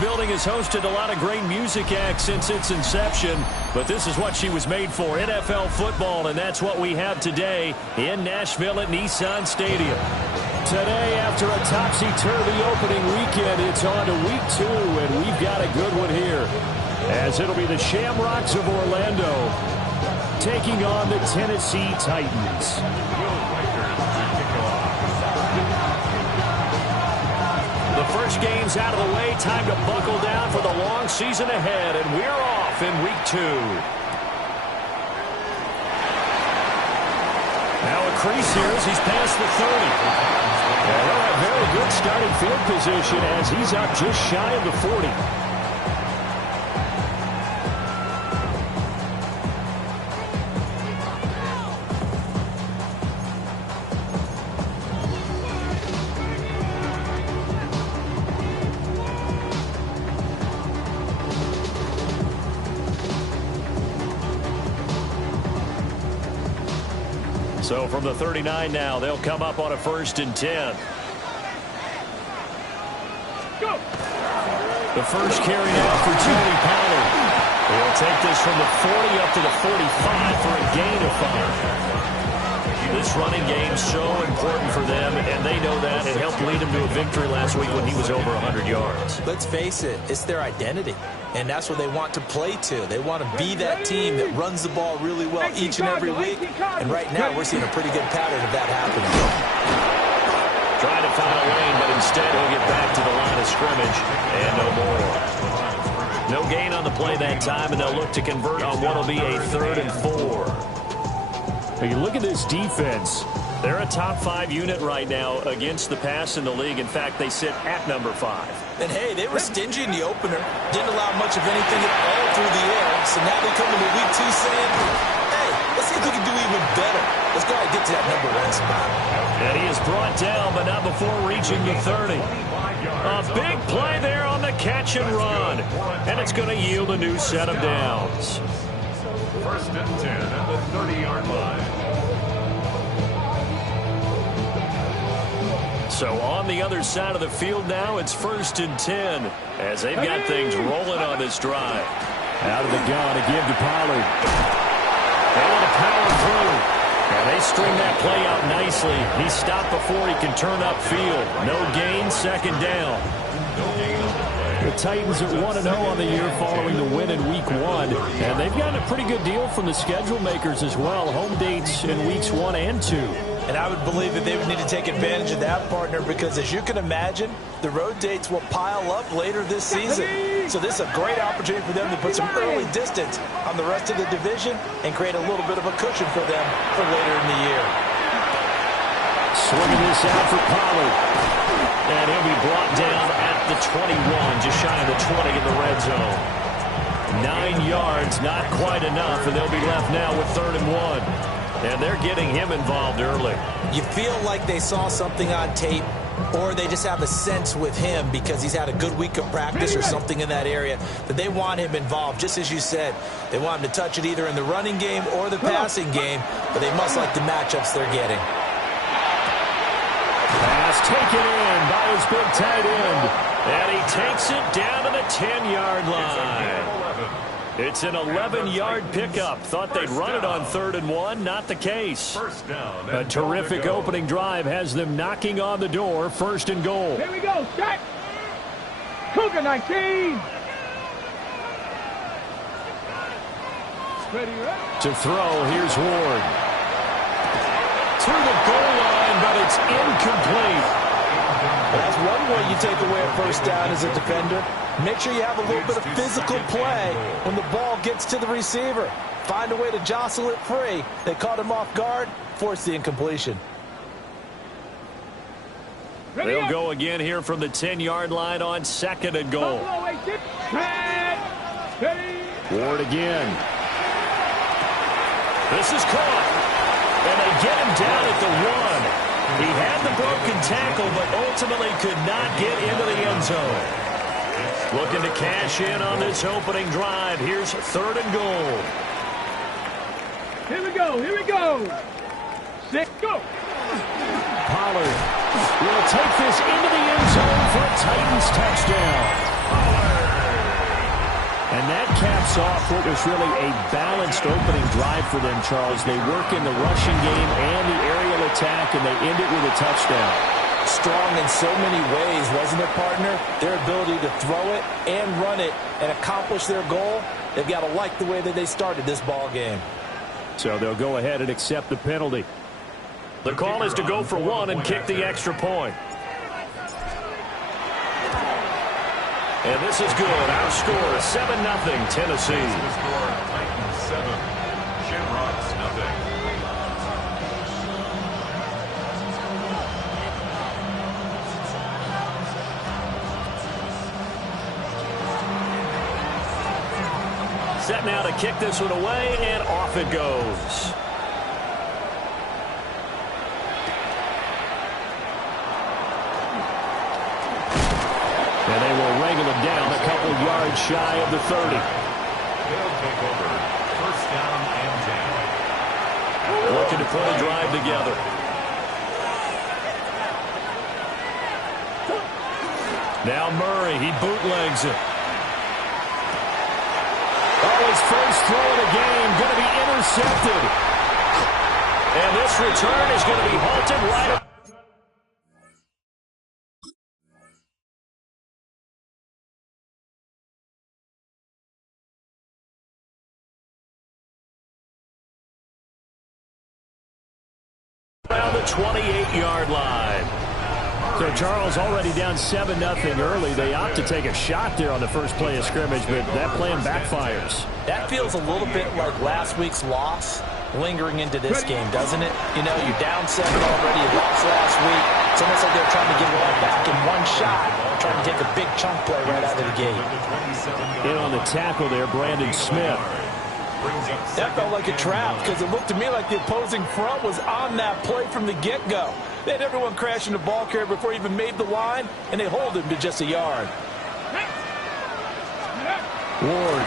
building has hosted a lot of great music acts since its inception, but this is what she was made for, NFL football, and that's what we have today in Nashville at Nissan Stadium. Today, after a topsy-turvy opening weekend, it's on to week 2, and we've got a good one here, as it'll be the Shamrocks of Orlando taking on the Tennessee Titans. The first game's out of the way. Time to buckle down for the long season ahead, and we're off in week 2. Now a crease here as he's past the 30. And he'll have very good starting field position as he's up just shy of the 40. So from the 39 now, they'll come up on a 1st and 10. Go. The first carry now for Tony Pollard. He'll take this from the 40 up to the 45 for a gain of 5. This running game's so important for them, and they know that. It helped lead them to a victory last week when he was over 100 yards. Let's face it, it's their identity. And that's what they want to play to. They want to be that team that runs the ball really well each and every week. And right now, we're seeing a pretty good pattern of that happening. Trying to find a lane, but instead he'll get back to the line of scrimmage and no more. No gain on the play that time, and they'll look to convert on what will be a 3rd and 4. Now you look at this defense. They're a top 5 unit right now against the pass in the league. In fact, they sit at number 5. And, hey, they were stingy in the opener. Didn't allow much of anything at all through the air. So now they come into week 2 saying, hey, let's see if we can do even better. Let's go ahead and get to that number 1 spot. And he is brought down, but not before reaching the 30. A big play there on the catch and run. And it's going to yield a new set of downs. 1st and 10 at the 30-yard line. So on the other side of the field now, it's 1st and 10 as they've got things rolling on this drive. Out of the gun again to Pollard. Able to power through. And they string that play out nicely. He's stopped before he can turn upfield. No gain, 2nd down. The Titans are 1-0 on the year following the win in week 1. And they've gotten a pretty good deal from the schedule makers as well. Home dates in weeks 1 and 2. And I would believe that they would need to take advantage of that, partner, because as you can imagine, the road dates will pile up later this season. So this is a great opportunity for them to put some early distance on the rest of the division and create a little bit of a cushion for them for later in the year. Swinging this out for Pollard. And he'll be brought down at the 21, just shy of the 20 in the red zone. 9 yards, not quite enough, and they'll be left now with 3rd and 1. And they're getting him involved early. You feel like they saw something on tape, or they just have a sense with him because he's had a good week of practice or something in that area that they want him involved. Just as you said, they want him to touch it either in the running game or the passing game, but they must like the matchups they're getting. Pass taken in by his big tight end. And he takes it down to the 10-yard line. It's an 11-yard pickup. Thought they'd run it on 3rd and 1. Not the case. A terrific opening drive has them knocking on the door. 1st and goal. Here we go. Start. Cougar 19. Ready, right? To throw, here's Ward. To the goal line, but it's incomplete. That's one way you take away a 1st down as a defender. Make sure you have a little bit of physical play when the ball gets to the receiver. Find a way to jostle it free. They caught him off guard, forced the incompletion. They'll go again here from the 10-yard line on 2nd and goal. Ward again. This is caught. And they get him down at the 1. He had the broken tackle, but ultimately could not get into the end zone. Looking to cash in on this opening drive. Here's 3rd and goal. Here we go. Here we go. 6, go. Pollard will take this into the end zone for a Titans touchdown. And that caps off what was really a balanced opening drive for them, Charles. They work in the rushing game and the aerial attack, and they end it with a touchdown. Strong in so many ways, wasn't it, partner? Their ability to throw it and run it and accomplish their goal, they've got to like the way that they started this ball game. So they'll go ahead and accept the penalty. The call is to go for one and kick the extra point. And this is good. Our score is 7-0 Tennessee. The score, Titans 7, Shamrocks nothing. Set now to kick this one away, and off it goes. And they will wrangle him down a couple yards shy of the 30. They'll take over. First down and 10. Looking to put a drive together. Now Murray, he bootlegs it. Oh, his first throw of the game going to be intercepted. And this return is going to be halted right up. Around the 28-yard line. So Charles already down 7-0 early. They opt to take a shot there on the first play of scrimmage, but that plan backfires. That feels a little bit like last week's loss lingering into this game, doesn't it? You know, you're down 7 already. You lost last week. It's almost like they're trying to get it all back in one shot, trying to take a big chunk play right out of the gate. In on the tackle there, Brandon Smith. That felt like a trap because it looked to me like the opposing front was on that play from the get-go. They had everyone crashing the ball carrier before he even made the line, and they hold him to just a yard. Ward.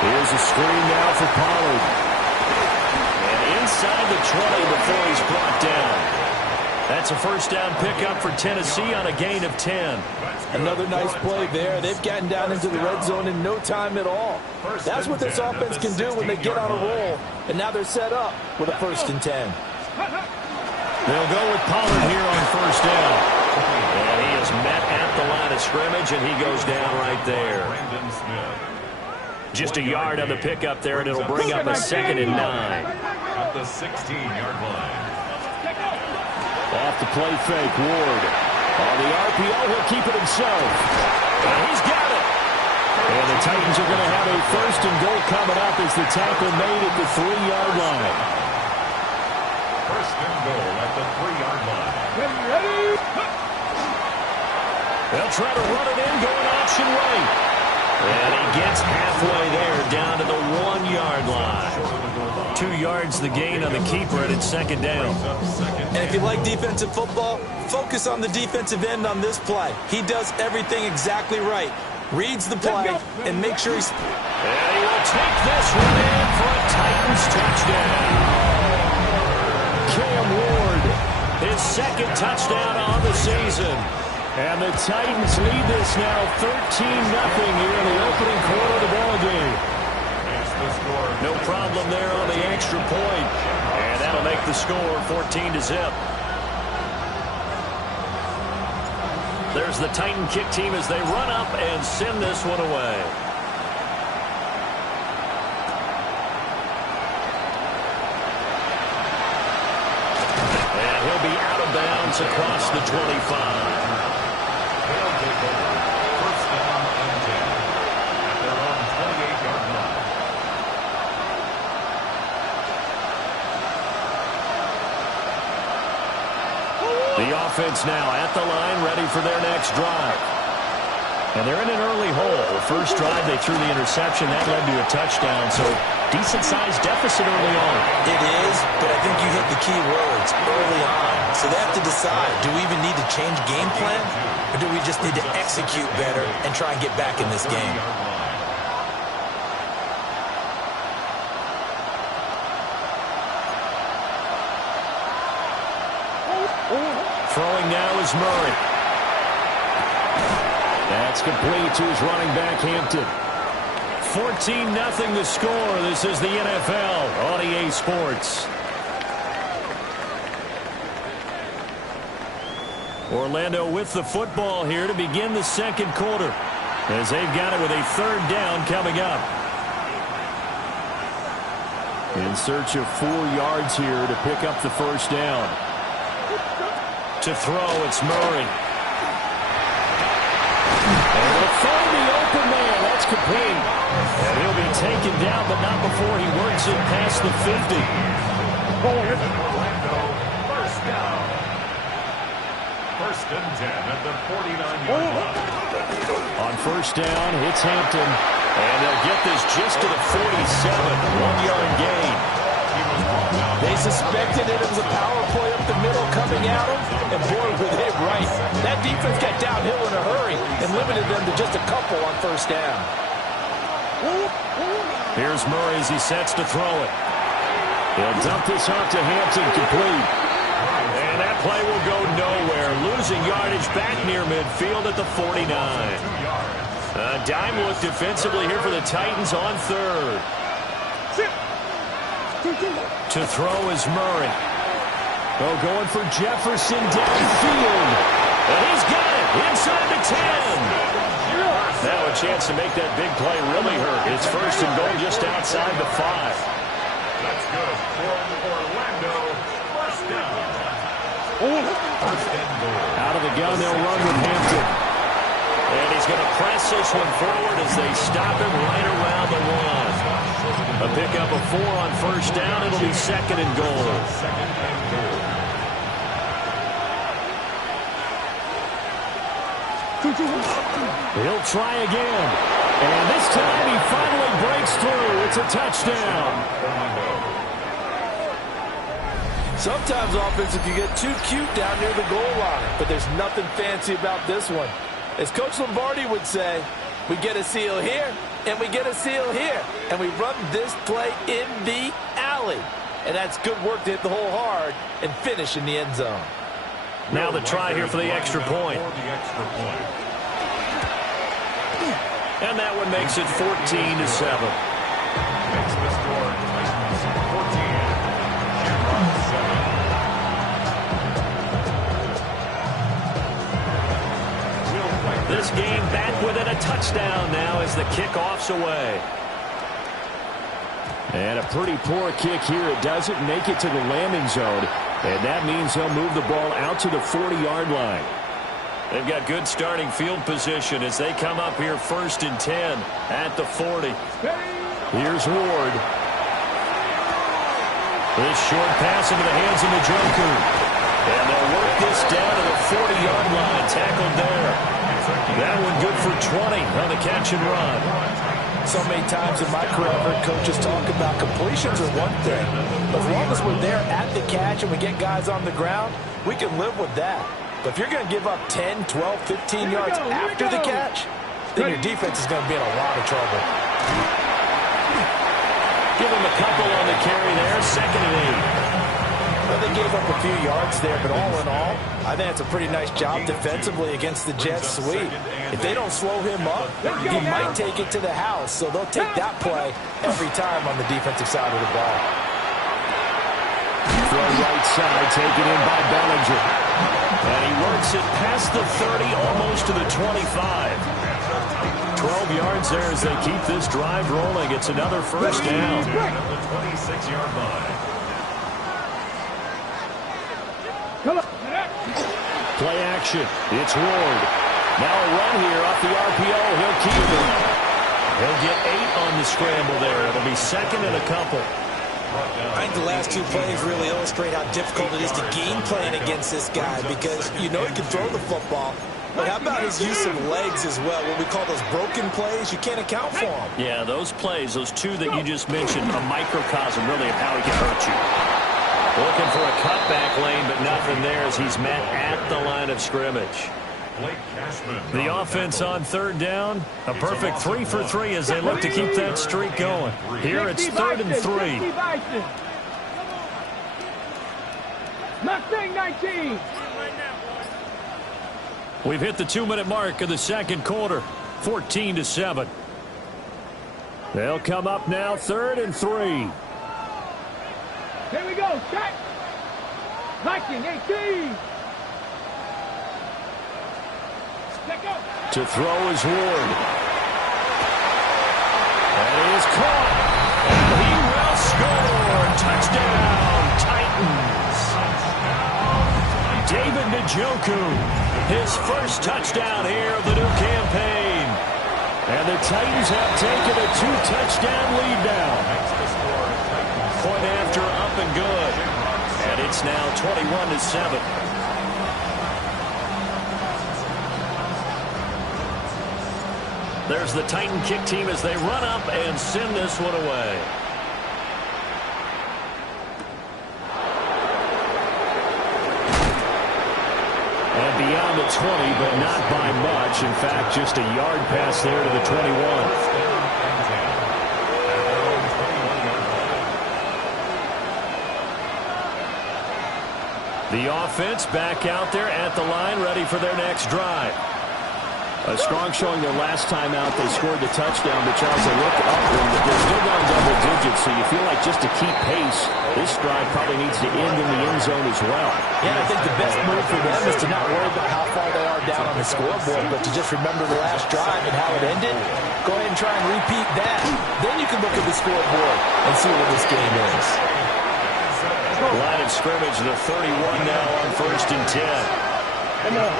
Here's a screen now for Pollard. And inside the 20 before he's brought down. That's a first down pickup for Tennessee on a gain of 10. Another nice play there. They've gotten down into the red zone in no time at all. That's what this offense can do when they get on a roll. And now they're set up with a 1st and 10. They'll go with Pollard here on first down. And he is met at the line of scrimmage, and he goes down right there. Just a yard on the pickup there, and it'll bring up a 2nd and 9. At the 16-yard line. Off the play fake, Ward. On the RPO, he'll keep it himself. And he's got it. And the Titans are going to have a 1st and goal coming up as the tackle made at the 3-yard line. 1st and goal at the 3-yard line. Ready? They'll try to run it in, going option right. And he gets halfway there, down to the 1-yard line. 2 yards the gain on the keeper, and it's 2nd down. And if you like defensive football, focus on the defensive end on this play. He does everything exactly right. Reads the play and makes sure he's... And he will take this one in for a Titans touchdown. Cam Ward, his 2nd touchdown on the season. And the Titans lead this now 13-0 here in the opening quarter of the ballgame. No problem there on the extra point. And that'll make the score 14-0. There's the Titan kick team as they run up and send this one away. And he'll be out of bounds across the 25. They'll take over. 1st down and 10. At their own 28-yard line. The offense now at the line, ready for their next drive. And they're in an early hole. The first drive, they threw the interception. That led to a touchdown, so decent-sized deficit early on. It is, but I think you hit the key words early on. So they have to decide, do we even need to change game plan, or do we just need to execute better and try and get back in this game? Throwing now is Murray. That's That's complete to his running back, Hampton. 14-0 the score. This is the NFL on EA Sports. Orlando with the football here to begin the second quarter, as they've got it with a third down coming up. In search of 4 yards here to pick up the first down. To throw, it's Murray. And they'll find the open man. That's complete. And he'll be taken down, but not before he works it past the 50. Orlando, first down. First and 10 at the 49-yard line. On first down, it's Hampton. And they'll get this just to the 47. 1-yard gain. They suspected it was a power play up the middle coming at them, and boy, were they right. That defense got downhill in a hurry and limited them to just a couple on first down. Here's Murray as he sets to throw it. He'll dump this off to Hampton, complete. And that play will go nowhere. Losing yardage back near midfield at the 49. A dime look defensively here for the Titans on third. To throw is Murray. Oh, going for Jefferson downfield. And he's got it inside the 10. Now a chance to make that big play really hurt. It's first and goal just outside the 5. That's good for Orlando. First down. First and goal. Out of the gun, they'll run with Hampton. And he's going to press this one forward as they stop him right around the 1. A pickup of 4 on first down. It'll be second and goal. Second and goal. He'll try again. And this time he finally breaks through. It's a touchdown. Sometimes offensive can get too cute down near the goal line, but there's nothing fancy about this one. As Coach Lombardi would say, we get a seal here, and we get a seal here, and we run this play in the alley. And that's good work to hit the hole hard and finish in the end zone. Now the try here for the extra point. And that one makes it 14-7. Makes the score Titans 14, Shamrock 7. This game back within a touchdown now as the kickoff's away. And a pretty poor kick here. It doesn't make it to the landing zone. And that means he'll move the ball out to the 40-yard line. They've got good starting field position as they come up here first and 10 at the 40. Here's Ward. This short pass into the hands of the Joker. And they'll work this down to the 40-yard line. Tackled there. That one good for 20 on the catch and run. So many times in my career, I've heard coaches talk about completions are one thing. But as long as we're there at the catch and we get guys on the ground, we can live with that. But if you're going to give up 10, 12, 15 yards after the catch, then your defense is going to be in a lot of trouble. Give him a couple on the carry there, second and 8. Well, they gave up a few yards there, but all in all, I think it's a pretty nice job defensively against the Jets sweep. If they don't slow him up, he might take it to the house, so they'll take that play every time on the defensive side of the ball. Throw right side, taken in by Bellinger. And he works it past the 30, almost to the 25. 12 yards there as they keep this drive rolling. It's another first down. At the 26-yard line. Play action. It's Ward. Now a run here off the RPO. He'll keep it. He'll get 8 on the scramble there. It'll be second and a couple. I think the last 2 plays really illustrate how difficult it is to game plan against this guy because you know he can throw the football. But how about his use of legs as well? What we call those broken plays, you can't account for them. Yeah, those plays, those 2 that you just mentioned, a microcosm really of how he can hurt you. Looking for a cutback lane, but nothing there as he's met at the line of scrimmage. The offense on third down, a perfect 3 for 3 as they look to keep that streak going. Here it's 3rd and 3. Mustang 19. We've hit the 2-minute mark of the second quarter, 14-7. They'll come up now, 3rd and 3. Here we go, check. Viking 18. To throw is Ward. And he is caught. And he will score. Touchdown, Titans. David Njoku, his first touchdown here of the new campaign. And the Titans have taken a 2-touchdown lead now. Point after, up and good. And it's now 21-7. There's the Titan kick team as they run up and send this one away. And beyond the 20, but not by much. In fact, just a yard pass there to the 21. The offense back out there at the line, ready for their next drive. A strong showing their last time out. They scored the touchdown, but Charles, they look up, and they're still down double digits, so you feel like just to keep pace, this drive probably needs to end in the end zone as well. Yeah, I think the best move for them is to not worry about how far they are down on the scoreboard, but to just remember the last drive and how it ended. Go ahead and try and repeat that. Then you can look at the scoreboard and see what this game is. Line of scrimmage, the 31 now on 1st and 10. Come on.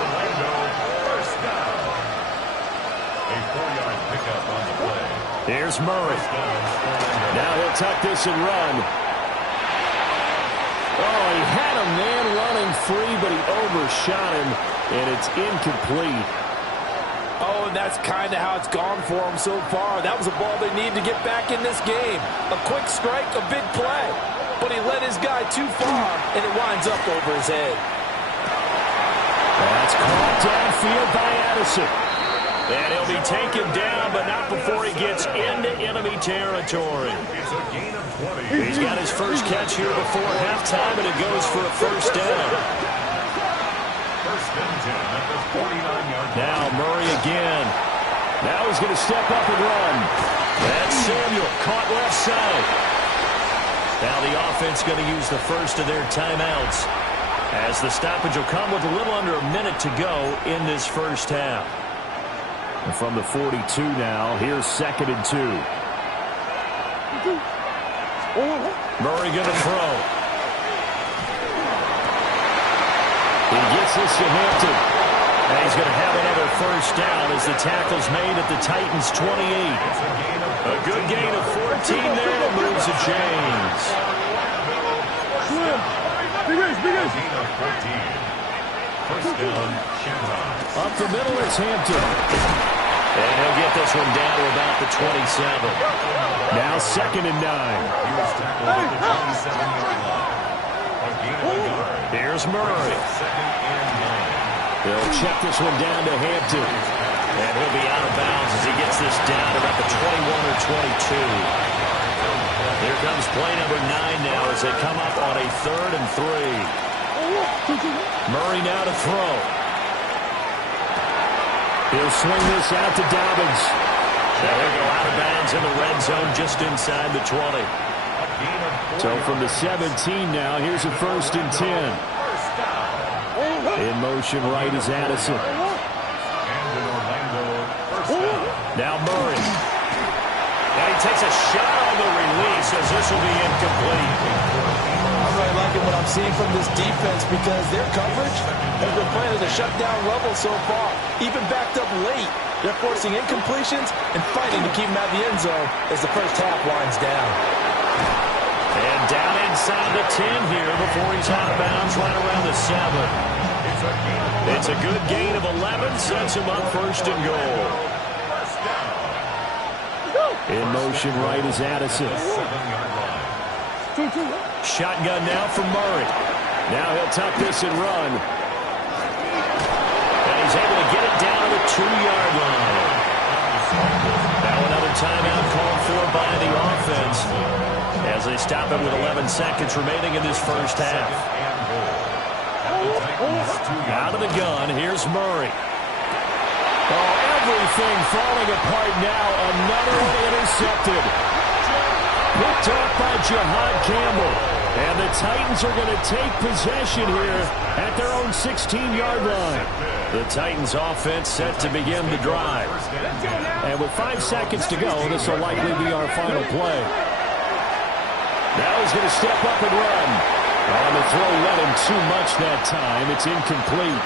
Here's Murray. Now he'll tuck this and run. Oh, he had a man running free, but he overshot him, and it's incomplete. Oh, and that's kind of how it's gone for him so far. That was a ball they need to get back in this game. A quick strike, a big play. But he led his guy too far, and it winds up over his head. That's caught downfield by Addison. And he'll be taken down, but not before he gets into enemy territory. He's got his first catch here before halftime, and it goes for a first down. Now Murray again. Now he's going to step up and run. That's Samuel, caught left side. Now the offense going to use the first of their timeouts, as the stoppage will come with a little under a minute to go in this first half. And from the 42 now, here's 2nd and 2. Murray going to throw. He gets this to Hampton. And he's going to have another first down as the tackle's made at the Titans' 28. A good gain of 14 there that moves the chains. First down, Shanghai. Up the middle, it's Hampton. And he'll get this one down to about the 27. Now 2nd and 9. He was tackled at the 27-yard line. A gain of a yard. Here's Murray. 2nd and 9. They'll check this one down to Hampton. And he'll be out of bounds as he gets this down to about the 21 or 22. Here comes play number 9 now as they come up on a 3rd and 3. Murray now to throw. He'll swing this out to Dobbins. And he'll go out of bounds in the red zone just inside the 20. So from the 17 now, here's a 1st and 10. In motion right is Addison. Now Murray. And he takes a shot on the release as this will be incomplete. I'm really liking what I'm seeing from this defense because their coverage has been playing at a shutdown level so far. Even backed up late, they're forcing incompletions and fighting to keep them out of the end zone as the first half winds down. And down inside the 10 here before he's out of bounds right around the 7. It's a good gain of 11, sets him up 1st and goal. In motion right is Addison. Shotgun now from Murray. Now he'll tuck this and run. And he's able to get it down to the 2-yard line. Now another timeout called for by the offense as they stop it with 11 seconds remaining in this first half. Out of the gun, here's Murray. Oh, everything falling apart now. Another one intercepted. Picked off by Jihad Campbell. And the Titans are going to take possession here at their own 16-yard line. The Titans offense set to begin the drive. And with 5 seconds to go, this will likely be our final play. Now he's going to step up and run. And the throw led him too much that time. It's incomplete.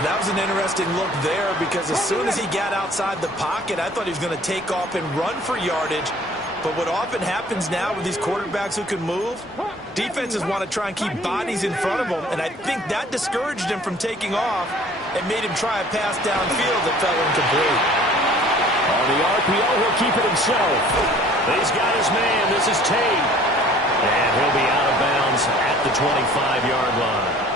That was an interesting look there because as soon as he got outside the pocket, I thought he was going to take off and run for yardage. But what often happens now with these quarterbacks who can move, defenses want to try and keep bodies in front of them, and I think that discouraged him from taking off and made him try a pass downfield that fell incomplete. On the RPO, he'll keep it himself. He's got his man. This is Tate. And he'll be out of bounds at the 25-yard line.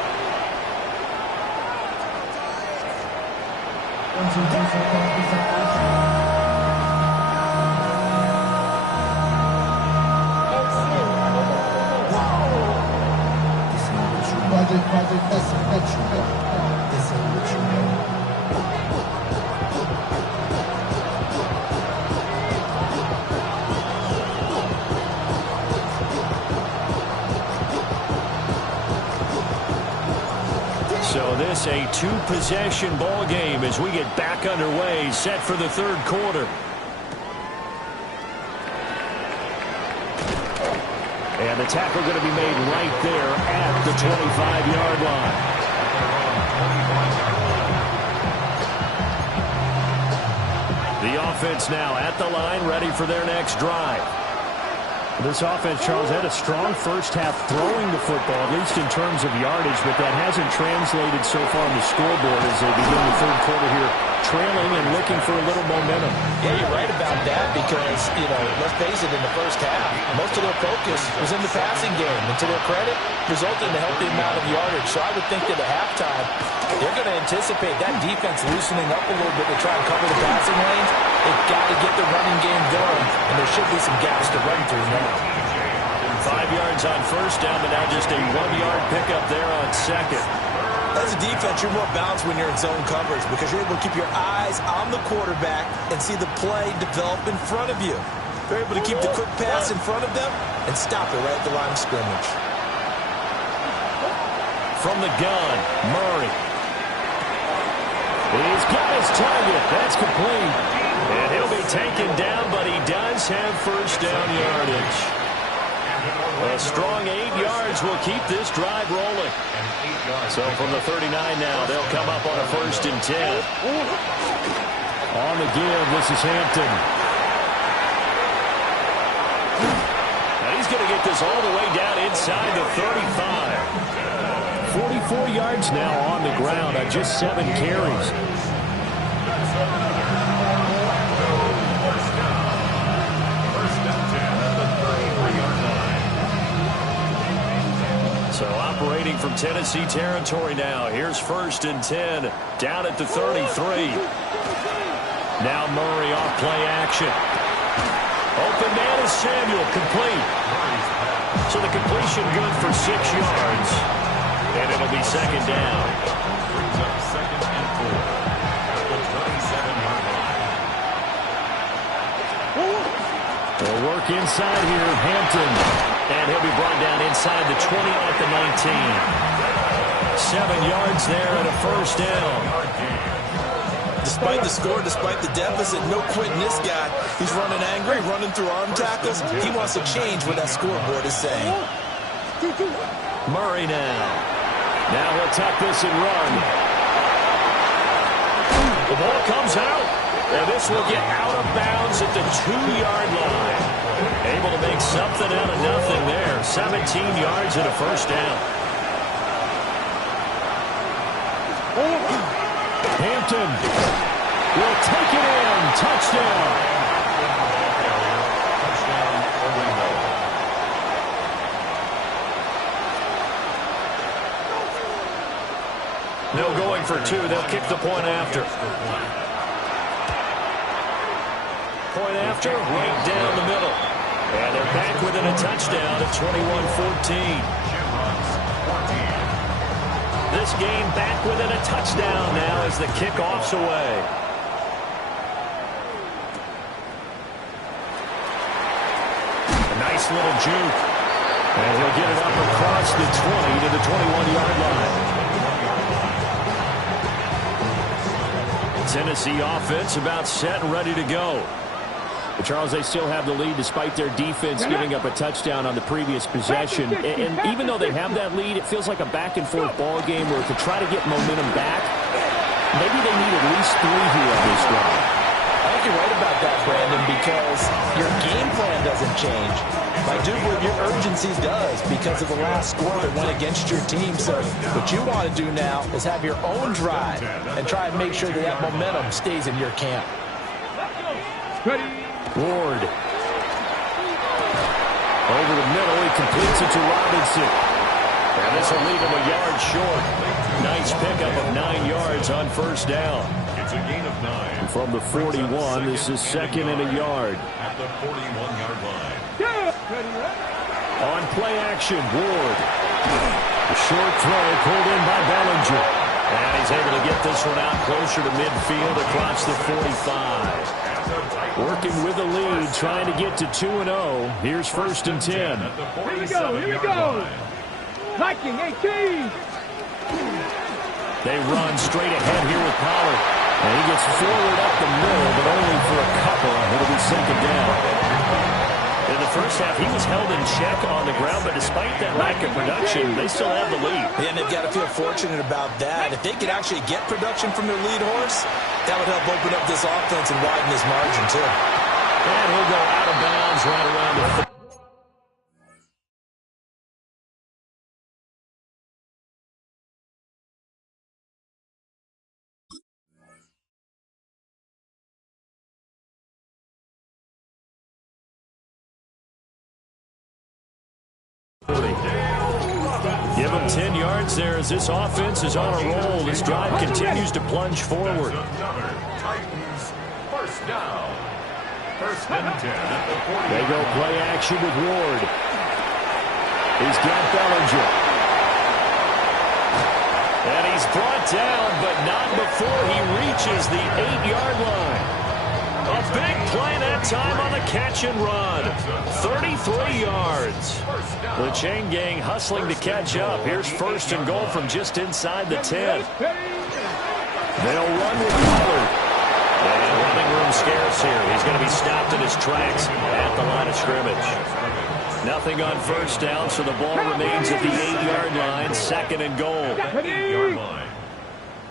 So this a two-possession ball game as we get back underway, set for the third quarter. And the tackle going to be made right there at the 25-yard line. The offense now at the line, ready for their next drive. This offense, Charles, had a strong first half throwing the football, at least in terms of yardage, but that hasn't translated so far on the scoreboard as they begin the third quarter here, trailing and looking for a little momentum. Yeah, you're right about that because, let's face it, in the first half, most of their focus was in the passing game. And to their credit, resulted in a healthy amount of yardage. So I would think that at halftime, they're going to anticipate that defense loosening up a little bit to try and cover the passing lanes. They've got to get the running game going, and there should be some gaps to run through now. 5 yards on first down, but now just a 1-yard pickup there on second. As a defense, you're more balanced when you're in zone coverage because you're able to keep your eyes on the quarterback and see the play develop in front of you. They're able to keep the quick pass in front of them and stop it right at the line of scrimmage. From the gun, Murray. He's got his target. That's complete. And he'll be taken down, but he does have first down yardage. A strong 8 yards will keep this drive rolling. So from the 39 now, they'll come up on a 1st and 10. On the give, this is Hampton. Now he's going to get this all the way down inside the 35. 44 yards now on the ground on just 7 carries. So operating from Tennessee territory now. Here's 1st and 10 down at the 33. Now Murray off play action. Open man is Samuel, complete. So the completion good for 6 yards. And it'll be 2nd down. Brings up 2nd and 4 at the 27-yard line. They'll work inside here, Hampton. And he'll be brought down inside the 20 at the 19. 7 yards there and a 1st down. Despite the score, despite the deficit, no quitting this guy. He's running angry, running through arm tackles. He wants to change what that scoreboard is saying. Murray now. Now he'll tuck this and run. The ball comes out. And this will get out of bounds at the 2-yard line. Able to make something out of nothing there. 17 yards and a 1st down. Hampton will take it in. Touchdown. No going for 2. They'll kick the point after. Point after, right down the middle. And they're back within a touchdown at 21-14. this game back within a touchdown now as the kickoff's away. A nice little juke. And he'll get it up across the 20 to the 21-yard line. Tennessee offense about set and ready to go. But Charles, they still have the lead despite their defense giving up a touchdown on the previous possession. And even though they have that lead, it feels like a back-and-forth ball game where to try to get momentum back, maybe they need at least 3 here on this drive. I think you're right about that, Brandon, because your game plan doesn't change. I do believe your urgency does because of the last score that went against your team. So what you want to do now is have your own drive and try and make sure that that momentum stays in your camp. Ward. Over the middle, he completes it to Robinson. And this will leave him a yard short. Nice pickup of 9 yards on first down. It's a gain of 9. And from the 41, this is second and a yard. At the 41-yard line. On play action, Ward. A short throw pulled in by Bellinger. And he's able to get this one out closer to midfield across the 45. Working with the lead, trying to get to 2-0. Here's first and 10. Here we go, here we go. Viking 18. They run straight ahead here with Pollard. And he gets forward up the middle, but only for a couple. It'll be second down. In the first half, he was held in check on the ground, but despite that lack of production, they still have the lead. And they've got to feel fortunate about that. If they could actually get production from their lead horse, that would help open up this offense and widen this margin, too. And he'll go out of bounds right around the... Give him 10 yards there as this offense is on a roll. This drive continues to plunge forward. Titans, first down. First and 10 at the 40. They go play action with Ward. He's got Bellinger. And he's brought down, but not before he reaches the 8-yard line. A big play that time on the catch and run. 33 yards. The chain gang hustling to catch up. Here's first and goal from just inside the 10. They'll run with Pollard. And running room scarce here. He's going to be stopped in his tracks at the line of scrimmage. Nothing on first down, so the ball remains at the 8-yard line. Second and goal. 8-yard line.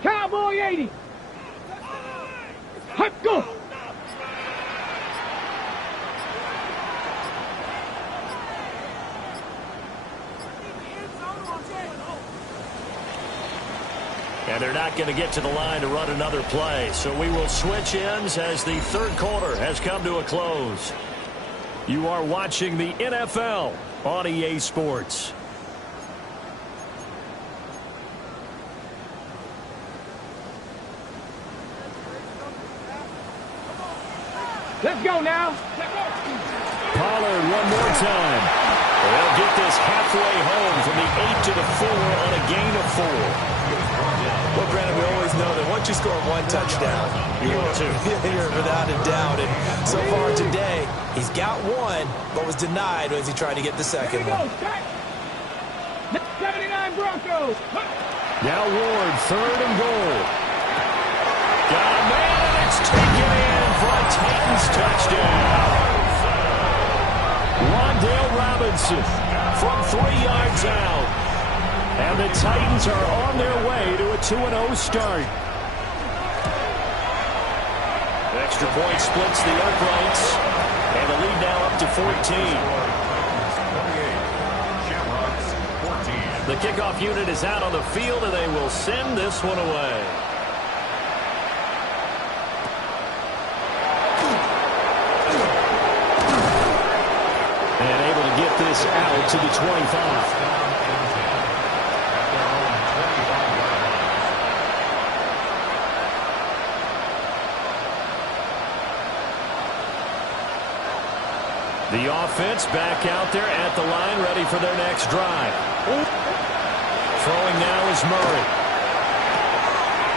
Cowboy 80. Hut, go. And they're not going to get to the line to run another play. So we will switch ends as the third quarter has come to a close. You are watching the NFL on EA Sports. Let's go now. Pollard one more time. They'll get this halfway home from the 8 to the 4 on a gain of 4. Well, Brandon, we always know that once you score one touchdown, you're without a doubt. And so far today, he's got one, but was denied as he tried to get the second one. 79 Broncos. Now Ward, third and goal. Got a man, and it's taken in for a Titans touchdown. Wan'Dale Robinson from 3 yards out. And the Titans are on their way to a 2-0 start. Extra point splits the uprights. And the lead now up to 14. The kickoff unit is out on the field, and they will send this one away. And able to get this out to the 25. The offense back out there at the line, ready for their next drive. Throwing now is Murray.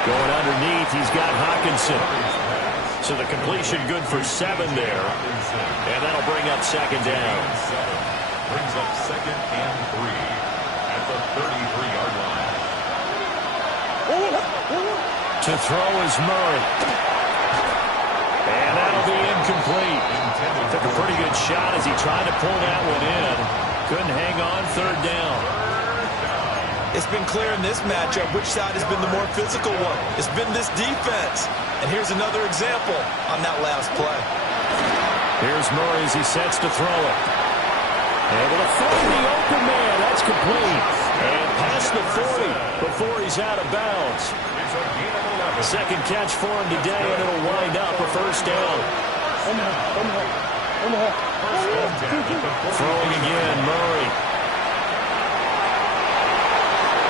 Going underneath, he's got Hawkinson. So the completion good for 7 there. And that'll bring up second down. Brings up 2nd and 3 at the 33-yard line. To throw is Murray. And that'll be incomplete. Took a pretty good shot as he tried to pull that one in. Couldn't hang on, 3rd down. It's been clear in this matchup which side has been the more physical one. It's been this defense. And here's another example on that last play. Here's Murray as he sets to throw it. Able to find the open man. That's complete. And past the 40 before he's out of bounds. Second catch for him today, and it'll wind up a 1st down. Throwing again, Murray.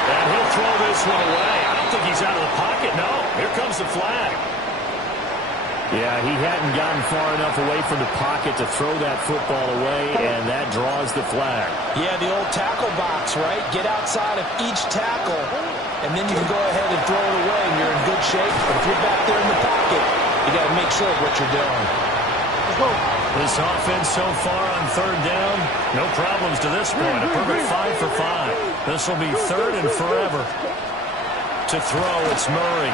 And he'll throw this one away. I don't think he's out of the pocket. No, here comes the flag. Yeah, he hadn't gotten far enough away from the pocket to throw that football away, and that draws the flag. Yeah, the old tackle box, right? Get outside of each tackle, and then you can go ahead and throw it away, and you're in good shape. But if you're back there in the pocket, you got to make sure of what you're doing. This offense so far on 3rd down, no problems to this point. A perfect 5 for 5. This will be 3rd and forever. To throw, it's Murray.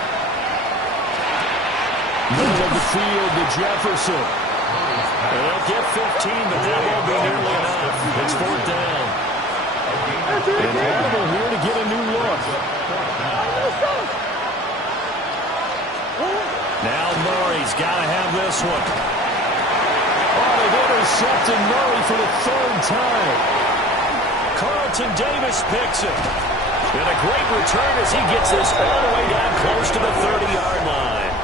Middle of the field to Jefferson. And they'll get 15, but that won't be nearly enough. It's 4th down. And Audible here to get a new look. Now Murray's got to have this one. Oh, they've intercepted Murray for the 3rd time. Carlton Davis picks it. And a great return as he gets this all the way down close to the 30-yard line.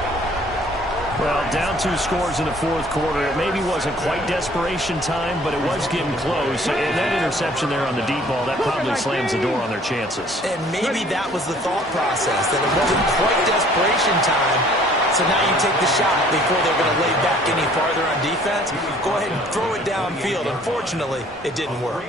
Well, down 2 scores in the 4th quarter. It maybe wasn't quite desperation time, but it was getting close. And that interception there on the deep ball, that probably slams the door on their chances. And maybe that was the thought process, that it wasn't quite desperation time. So now you take the shot before they're going to lay back any farther on defense. Go ahead and throw it downfield. Unfortunately, it didn't work.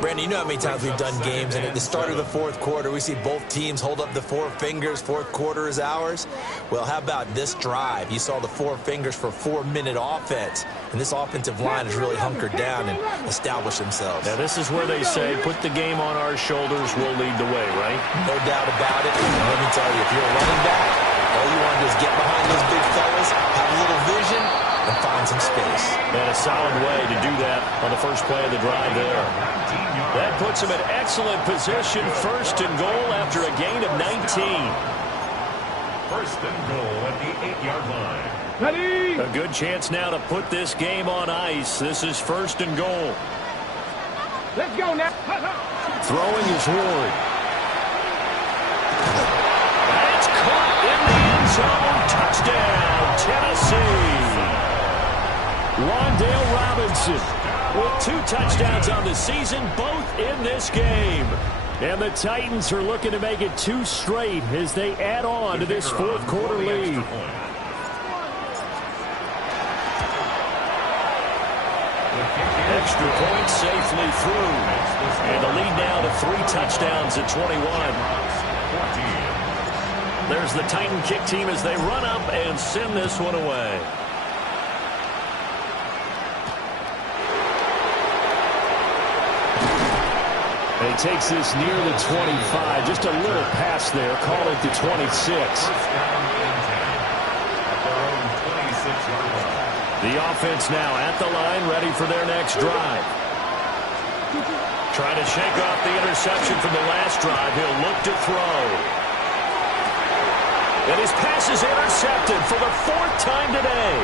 Brandon, you know how many times we've done games, and at the start of the 4th quarter, we see both teams hold up the 4 fingers. 4th quarter is ours. Well, how about this drive? You saw the 4 fingers for 4-minute offense. And this offensive line has really hunkered down and established themselves. Now, this is where they say, put the game on our shoulders, we'll lead the way, right? No doubt about it. And let me tell you, if you're a running back, all you want to do is get behind those big fellas, have a little vision, and find some space. And a solid way to do that on the first play of the drive there. That puts him in excellent position, 1st and goal after a gain of 19. 1st and goal at the 8-yard line. Ready? A good chance now to put this game on ice. This is 1st and goal. Let's go now. Throwing is Ward. That's caught in the end zone. Touchdown, Tennessee. Wan'Dale Robinson with 2 touchdowns on the season, both in this game. And the Titans are looking to make it 2 straight as they add on to this 4th quarter lead. Extra point safely through. And the lead now to 3 touchdowns at 21. There's the Titan kick team as they run up and send this one away. And he takes this near the 25. Just a little pass there. Call it the 26. The offense now at the line, ready for their next drive. Trying to shake off the interception from the last drive. He'll look to throw. And his pass is intercepted for the 4th time today.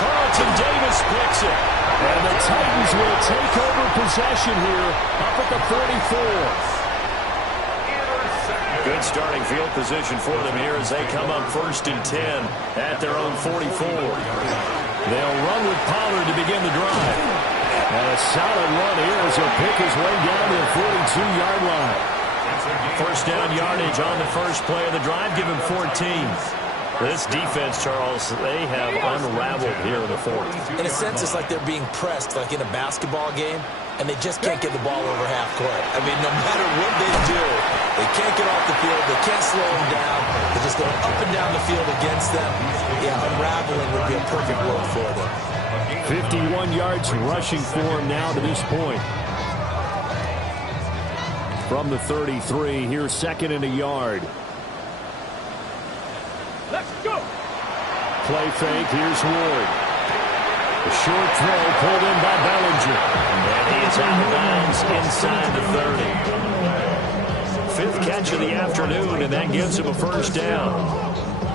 Carlton Davis picks it. And the Titans will take over possession here up at the 44. Good starting field position for them here as they come up 1st and 10 at their own 44. They'll run with Pollard to begin the drive. And a solid run here as he'll pick his way down to the 42-yard line. 1st down yardage on the first play of the drive. Give him 14. This defense, Charles, they have unraveled here in the fourth. In a sense, it's like they're being pressed, like in a basketball game, and they just can't get the ball over half court. I mean, no matter what they do, they can't get off the field. They can't slow them down. They're just going up and down the field against them. Yeah, unraveling would be a perfect word for them. 51 yards rushing for him now to this point. From the 33, here's second and a yard. Let's go. Play fake, here's Ward. A short throw pulled in by Bellinger. And he is out of bounds inside the 30. Fifth catch of the afternoon, and that gives him a first down.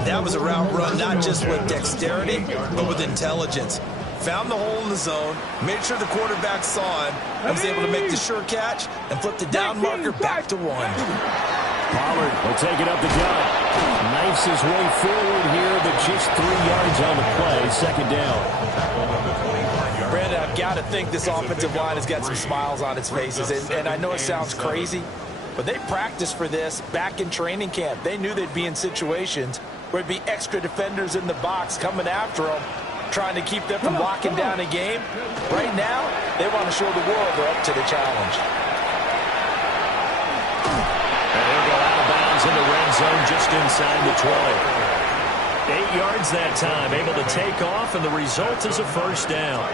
That was a route run, not just with dexterity, but with intelligence. Found the hole in the zone, made sure the quarterback saw him, and was able to make the sure catch and flip the down marker back to 1. Pollard will take it up the gut. Knifes his way forward here, but just 3 yards on the play. Second down. Brandon, I've got to think this offensive line has got some smiles on its faces. And I know it sounds crazy, but they practiced for this back in training camp. They knew they'd be in situations where it'd be extra defenders in the box coming after them, trying to keep them from locking down a game. Right now, they want to show the world they're up to the challenge. In the red zone just inside the 20. 8 yards that time, able to take off, and the result is a first down.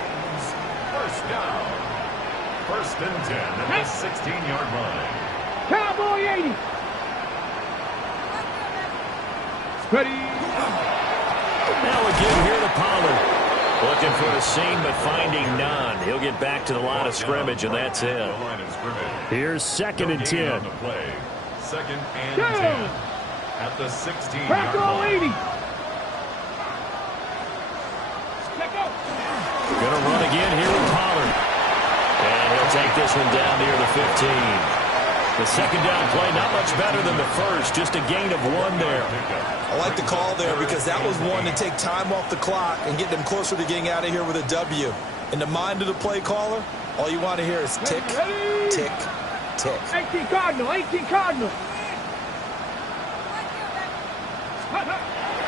First down. First and 10 at the 16-yard line. Cowboy 80. Ready. Now again here to Pollard. Looking for a seam, but finding none. He'll get back to the line of scrimmage, and that's it. Here's second and 10. Second and 10 at the 16-yard line. 80. Going to run again here with Pollard. And he'll take this one down near the 15. The second down play, not much better than the first, just a gain of 1 there. I like the call there because that was one to take time off the clock and get them closer to getting out of here with a W. In the mind of the play caller, all you want to hear is tick, tick, tick. 18 Cardinal, 18 Cardinal.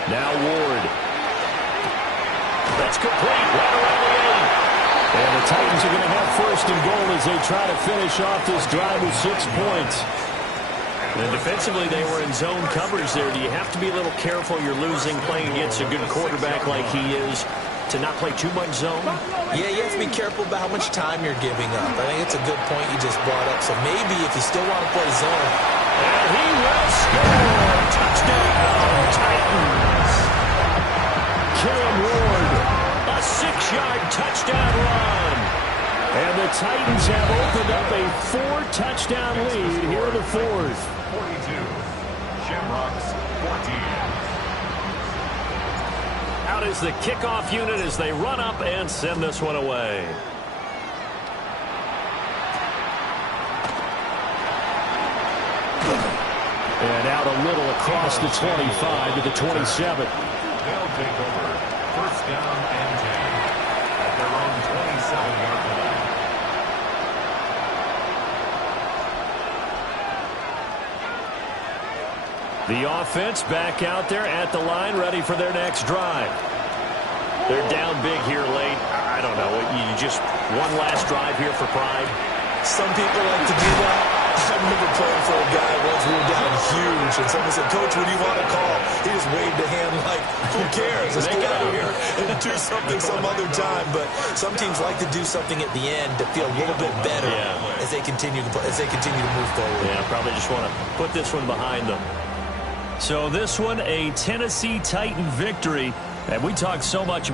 Now Ward. That's complete. Right around the 8. And the Titans are going to have first and goal as they try to finish off this drive with 6 points. And defensively, they were in zone coverage there. Do you have to be a little careful? You're losing playing against a good quarterback like he is to not play too much zone? Yeah, you have to be careful about how much time you're giving up. I think it's a good point you just brought up. So maybe if you still want to play zone. And he will score. Touchdown, Titans. Cam Ward. A 6-yard touchdown run. And the Titans have opened up a 4-touchdown lead here in the fourth. 42. Shamrocks 14. Out is the kickoff unit as they run up and send this one away. And out a little across the 25 to the 27. They'll take over. First down and 10 at their own 27-yard line. The offense back out there at the line, ready for their next drive. They're down big here late. I don't know. You just one last drive here for pride. Some people like to do that. I remember playing for a guy once. We were down huge, and someone said, "Coach, what do you want to call?" He just waved a hand like, "Who cares? Let's get out of here and do something some other time." But some teams like to do something at the end to feel a little bit better as they continue to move forward. Yeah, probably just want to put this one behind them. So this one, a Tennessee Titan victory. And we talked so much about